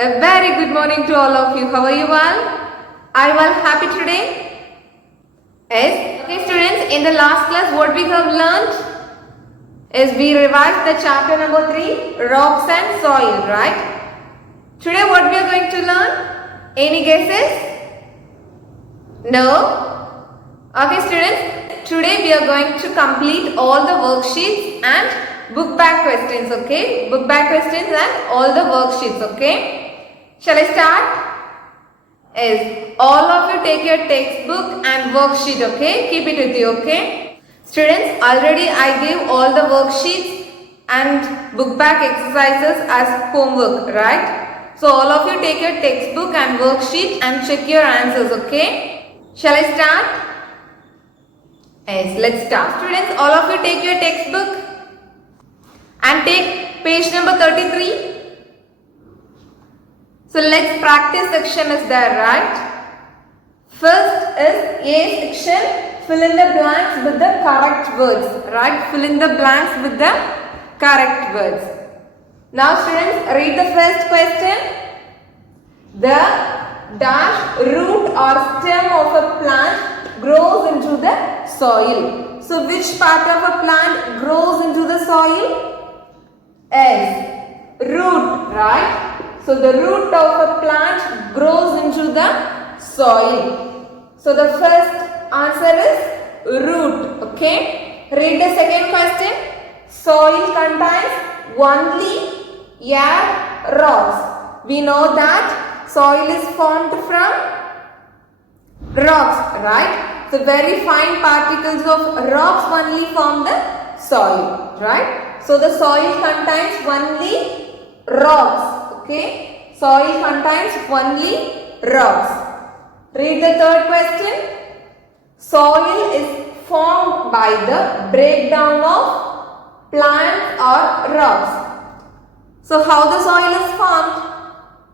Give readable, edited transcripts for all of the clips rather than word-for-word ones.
A very good morning to all of you. How are you all? Are you all happy today? Yes. Okay, students, in the last class, what we have learned is we revised the chapter number 3, rocks and soil, right? Today, what we are going to learn? Any guesses? No? Okay, students, today we are going to complete all the worksheets and book back questions, okay? Book back questions and all the worksheets, okay? Shall I start? Yes, all of you take your textbook and worksheet, okay? Keep it with you, okay? Students, already I gave all the worksheets and book back exercises as homework, right? So all of you take your textbook and worksheet and check your answers, okay? Shall I start? Yes, let's start. Students, all of you take your textbook and take page number 33. So let's practice section is there, right? First is A section, fill in the blanks with the correct words, right? Fill in the blanks with the correct words. Now students, read the first question. The dash root or stem of a plant grows into the soil. So which part of a plant grows into the soil? S. Root, right? So the root of a plant grows into the soil. So the first answer is root. Okay. Read the second question. Soil contains only air, rocks. We know that soil is formed from rocks, right? So very fine particles of rocks only form the soil, right? So the soil contains only rocks. Okay, soil contains only rocks. Read the third question. Soil is formed by the breakdown of plants or rocks. So how the soil is formed?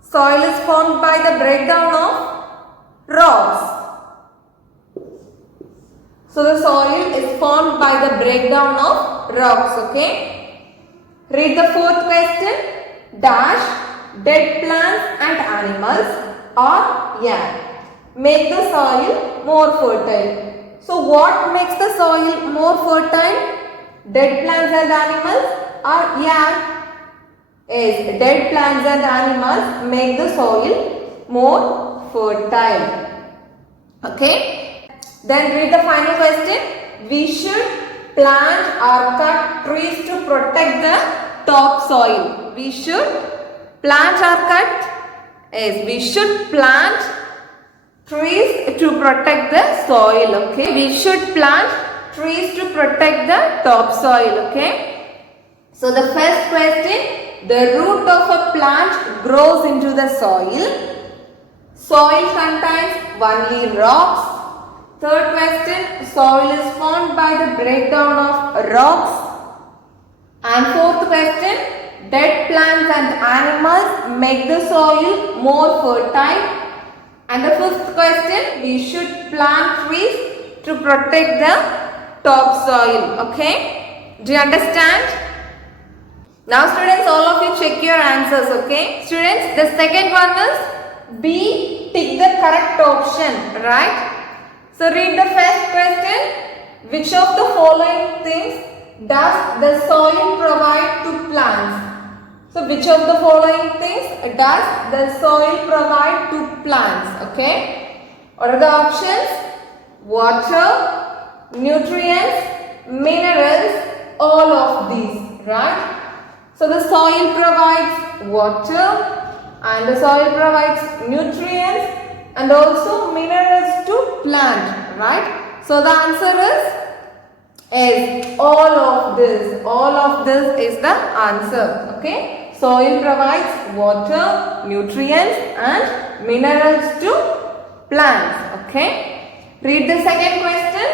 Soil is formed by the breakdown of rocks. So the soil is formed by the breakdown of rocks. Okay. Read the fourth question. Dash dead plants and animals or air make the soil more fertile. So what makes the soil more fertile? Dead plants and animals or air? Yes, dead plants and animals make the soil more fertile. Okay. Then read the final question. We should plant or cut trees to protect the topsoil. We should plant or cut? Yes, we should plant trees to protect the soil, okay? We should plant trees to protect the topsoil, okay? So the first question, the root of a plant grows into the soil. Soil contains only rocks. Third question, soil is formed by the breakdown of rocks. And fourth question, dead plants and animals make the soil more fertile. And the fifth question, we should plant trees to protect the topsoil. Okay? Do you understand? Now students, all of you check your answers. Okay? Students, the second one is B, tick the correct option. Right? So read the first question. Which of the following things does the soil provide to plants? So which of the following things does the soil provide to plants? Okay. What are the options? Water, nutrients, minerals, all of these, right? So the soil provides water and the soil provides nutrients and also minerals to plant, right? So the answer is all of this. All of this is the answer, okay? Soil provides water, nutrients and minerals to plants. Okay. Read the second question.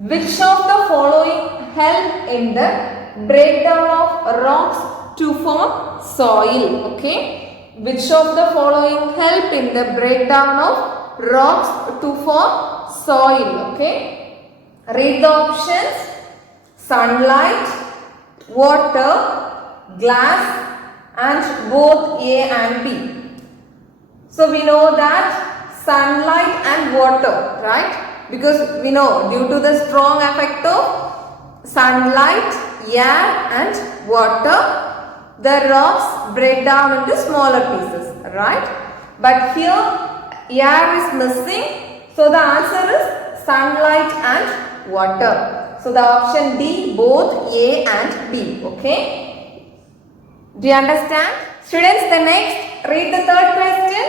Which of the following help in the breakdown of rocks to form soil? Okay. Which of the following help in the breakdown of rocks to form soil? Okay. Read the options. Sunlight, water, glass and both A and B. So we know that sunlight and water, right? Because we know due to the strong effect of sunlight, air and water, the rocks break down into smaller pieces, right? But here air is missing, so the answer is sunlight and water. So the option D, both A and B, okay? Do you understand? Students, the next, read the third question.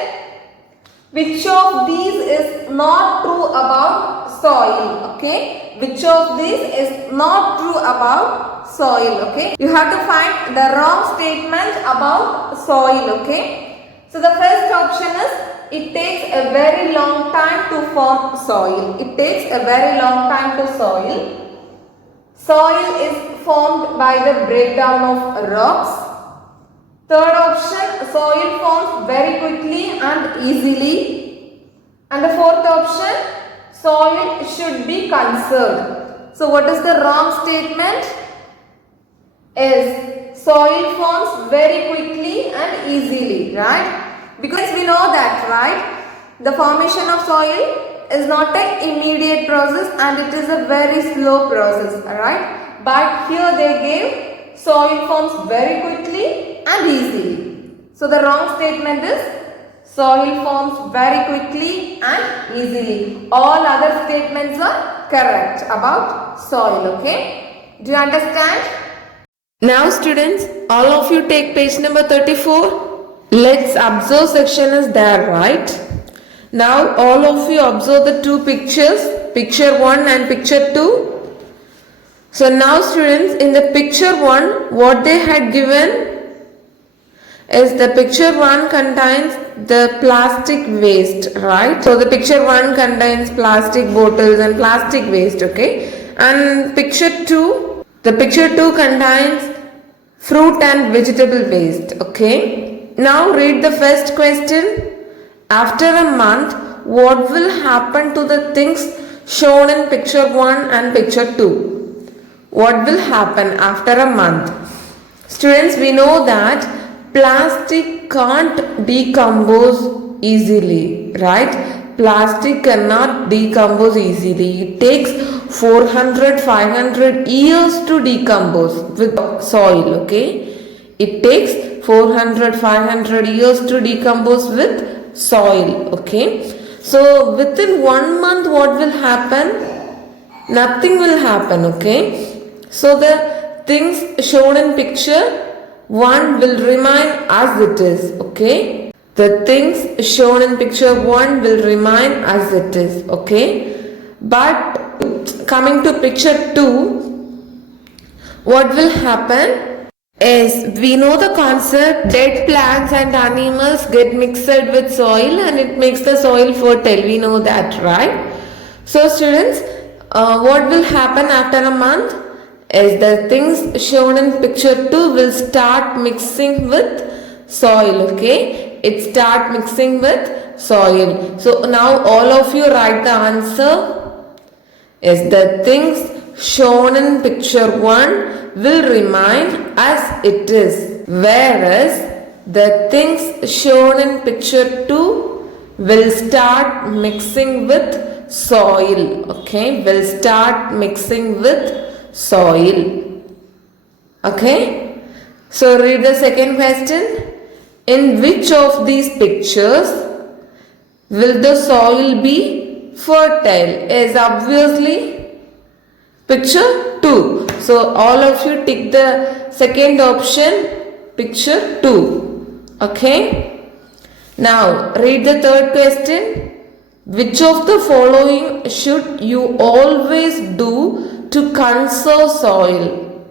Which of these is not true about soil? Okay. Which of these is not true about soil? Okay. You have to find the wrong statement about soil. Okay. So the first option is it takes a very long time to form soil. It takes a very long time to soil. Soil is formed by the breakdown of rocks. Third option, soil forms very quickly and easily. And the fourth option, soil should be conserved. So what is the wrong statement? Is soil forms very quickly and easily, right? Because we know that, right? The formation of soil is not an immediate process and it is a very slow process, right? But here they gave soil forms very quickly and easily. So the wrong statement is soil forms very quickly and easily. All other statements are correct about soil, okay? Do you understand? Now students, all of you take page number 34. Let's observe section is there, right? Now all of you observe the two pictures, picture 1 and picture 2. So now students, in the picture 1, what they had given is the picture 1 contains the plastic waste, right? So the picture 1 contains plastic bottles and plastic waste, okay? And picture 2, the picture 2 contains fruit and vegetable waste, okay? Now read the first question. After a month, what will happen to the things shown in picture 1 and picture 2? What will happen after a month? Students, we know that plastic can't decompose easily, right? Plastic cannot decompose easily. It takes 400-500 years to decompose with soil, okay? It takes 400-500 years to decompose with soil, okay? So within 1 month what will happen? Nothing will happen, okay? So the things shown in picture 1 will remain as it is, okay? The things shown in picture 1 will remain as it is, okay? But coming to picture 2, what will happen is, we know the concept, dead plants and animals get mixed with soil and it makes the soil fertile. We know that, right? So students, what will happen after a month? Is the things shown in picture 2 will start mixing with soil, okay? It start mixing with soil. So now all of you write the answer. Is the things shown in picture 1 will remain as it is, whereas the things shown in picture 2 will start mixing with soil, okay? Will start mixing with soil, okay? So read the second question. In which of these pictures will the soil be fertile? Is obviously picture 2. So all of you tick the second option, picture 2, okay? Now read the third question. Which of the following should you always do to conserve soil?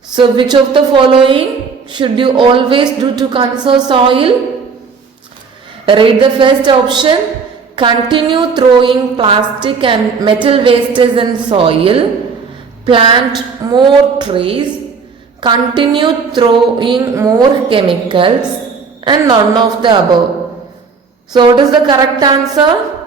So which of the following should you always do to conserve soil? Read the first option. Continue throwing plastic and metal wastes in soil. Plant more trees. Continue throwing more chemicals. And none of the above. So what is the correct answer?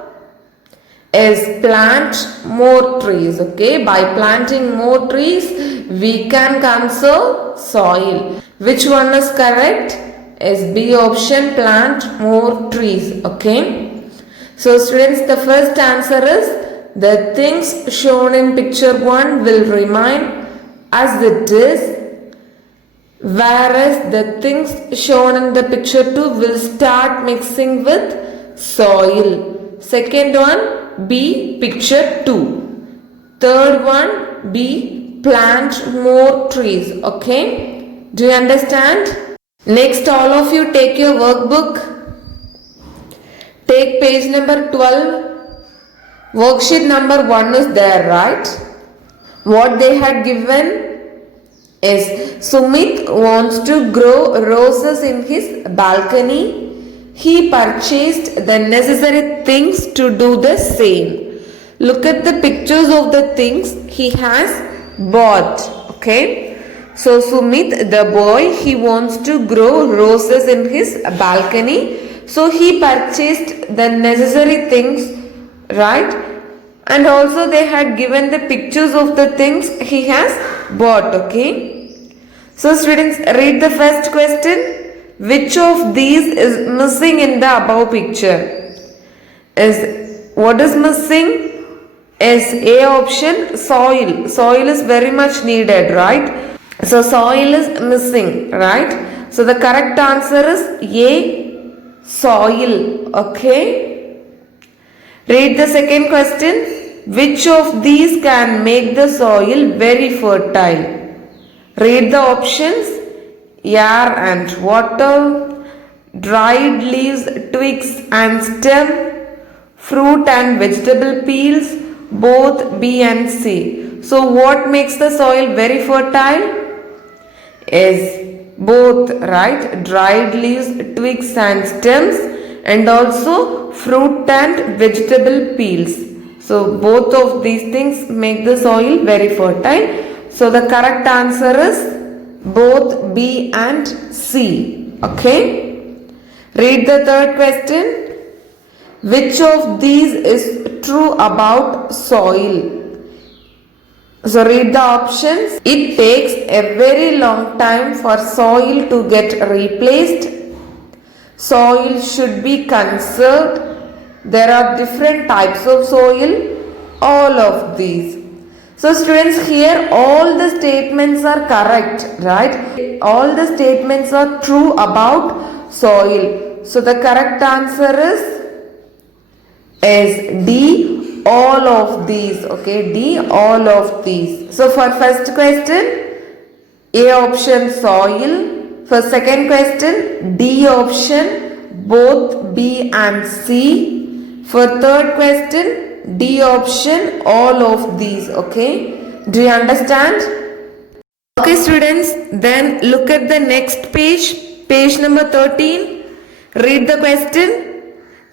Is plant more trees, okay? By planting more trees, we can conserve soil. Which one is correct? Is B option, plant more trees. Okay. So students, the first answer is the things shown in picture 1 will remain as it is, whereas the things shown in the picture 2 will start mixing with soil. Second one, B, picture 2. Third one, B, plant more trees. Okay. Do you understand? Next, all of you take your workbook. Take page number 12. Worksheet number 1 is there, right? What they had given is Sumit wants to grow roses in his balcony. He purchased the necessary things to do the same. Look at the pictures of the things he has bought. Okay. So Sumit, the boy, he wants to grow roses in his balcony. So he purchased the necessary things, right? And also they had given the pictures of the things he has bought. Okay. So students, read the first question. Which of these is missing in the above picture? What is missing? Is A option, soil. Soil is very much needed, right? So soil is missing, right? So the correct answer is A, soil. Okay. Read the second question. Which of these can make the soil very fertile? Read the options. Air and water, dried leaves, twigs and stem, fruit and vegetable peels, both B and C. So what makes the soil very fertile? Is both, right? Dried leaves, twigs and stems, and also fruit and vegetable peels. So both of these things make the soil very fertile. So the correct answer is both B and C. Okay. Read the third question. Which of these is true about soil? So read the options. It takes a very long time for soil to get replaced. Soil should be conserved. There are different types of soil. All of these. So students, here all the statements are correct, right? All the statements are true about soil. So the correct answer is D, all of these. Okay, D, all of these. So for first question, A option, soil. For second question, D option, both B and C. For third question, D option, all of these. Okay, do you understand? Okay students, then look at the next page, page number 13. Read the question.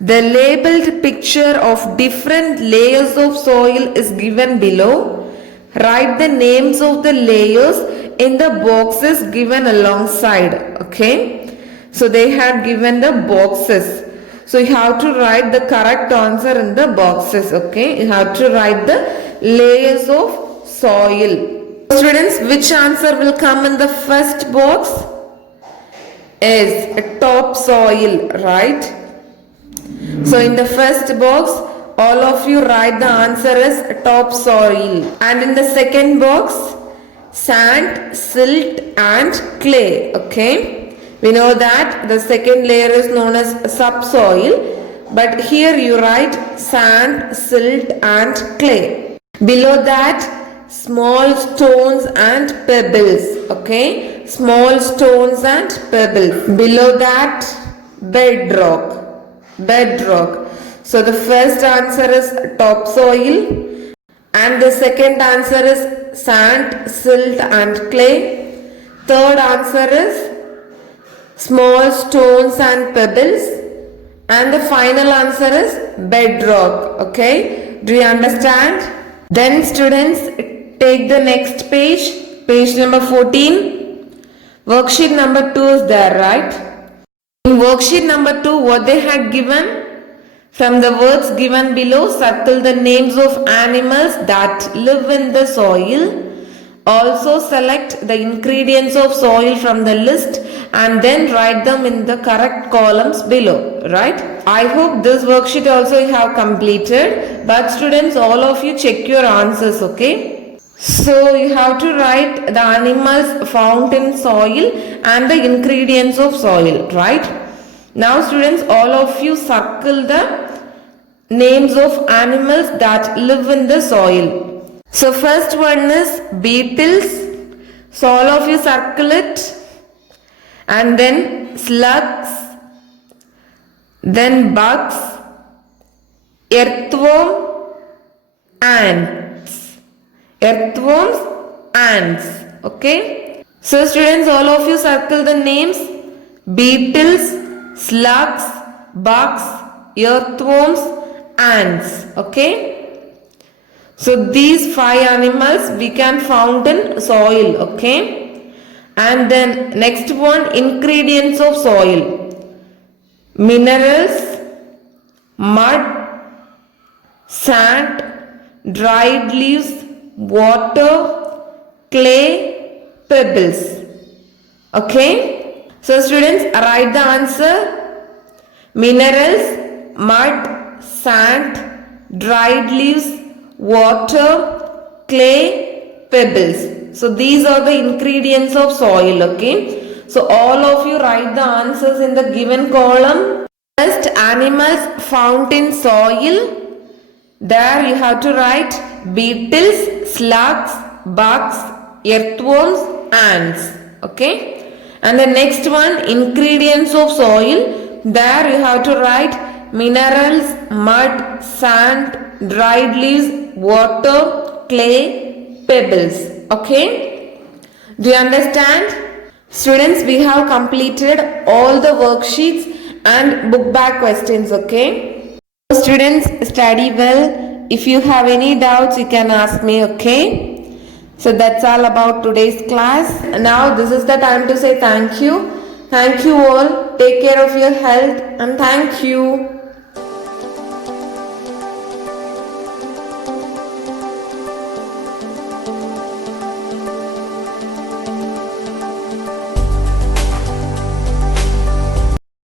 The labeled picture of different layers of soil is given below. Write the names of the layers in the boxes given alongside. Okay, so they had given the boxes. So you have to write the correct answer in the boxes. Okay, you have to write the layers of soil. Students, which answer will come in the first box? Is topsoil, right? So in the first box, all of you write the answer as topsoil. And in the second box, sand, silt and clay. Okay. We know that the second layer is known as subsoil. But here you write sand, silt and clay. Below that, small stones and pebbles. Okay. Small stones and pebbles. Below that, bedrock. Bedrock. So the first answer is topsoil and the second answer is sand, silt and clay. Third answer is small stones and pebbles and the final answer is bedrock. Okay, do you understand? Then students, take the next page, page number 14. Worksheet number 2 is there, right? In worksheet number 2, what they had given? From the words given below, circle the names of animals that live in the soil Also select the ingredients of soil from the list and then write them in the correct columns below, right? I hope this worksheet also you have completed, but students, all of you check your answers, okay? So you have to write the animals found in soil and the ingredients of soil, right? Now students, all of you circle the names of animals that live in the soil. So first one is beetles. So all of you circle it. And then slugs. Then bugs. Earthworm. Ants. Earthworms. Ants. Okay. So students, all of you circle the names. Beetles. Slugs. Bugs. Earthworms. Ants. Okay. So these 5 animals we can found in soil, okay? And then next one, ingredients of soil. Minerals, mud, sand, dried leaves, water, clay, pebbles. Okay? So students, write the answer. Minerals, mud, sand, dried leaves, water, clay, pebbles. So these are the ingredients of soil, okay? So all of you write the answers in the given column. First, animals found in soil. There you have to write beetles, slugs, bugs, earthworms, ants, okay? And the next one, ingredients of soil. There you have to write minerals, mud, sand, dried leaves, water, clay, pebbles. Okay? Do you understand? Students, we have completed all the worksheets and book back questions. Okay? Students, study well. If you have any doubts, you can ask me. Okay? So that's all about today's class. Now this is the time to say thank you. Thank you all. Take care of your health and thank you.